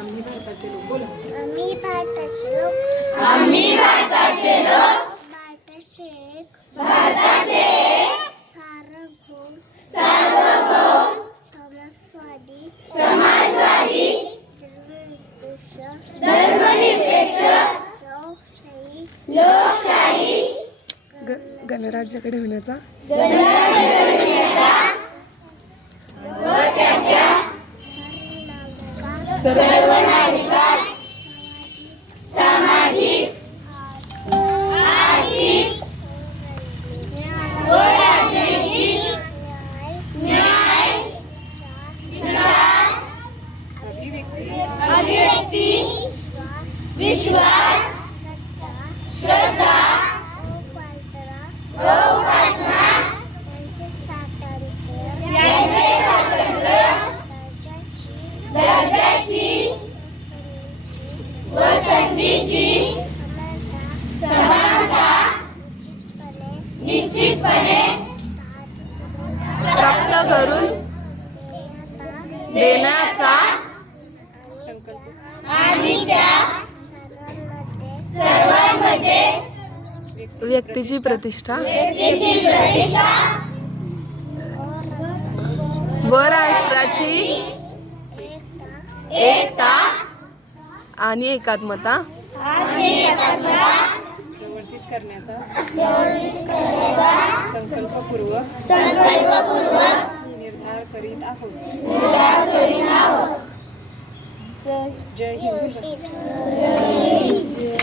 आम्ही भारताचे लोक बोला. आम्ही भारताचे लोक. आम्ही भारताचे लोक. भारताचे सार्वभौम समाजवादी धर्मनिरपेक्ष लोकशाही गणराज्य घडविण्याचा व त्याच्या सर्व नागरिकांस सामाजिक आर्थिक व राजनैतिक न्याय अभिव्यक्ती विश्वास श्रद्धा व उपासना यांचे स्वातंत्र्य दर्जाची व संधीची समानता निश्चितपणे प्राप्त करून देण्याचा आणि त्या सर्वांमध्ये व्यक्तीची प्रतिष्ठा व राष्ट्राची एकता आणि एकात्मता प्रवर्तित करण्याचा संकल्पपूर्वक निर्धार करीत आहोत. जय हिंद.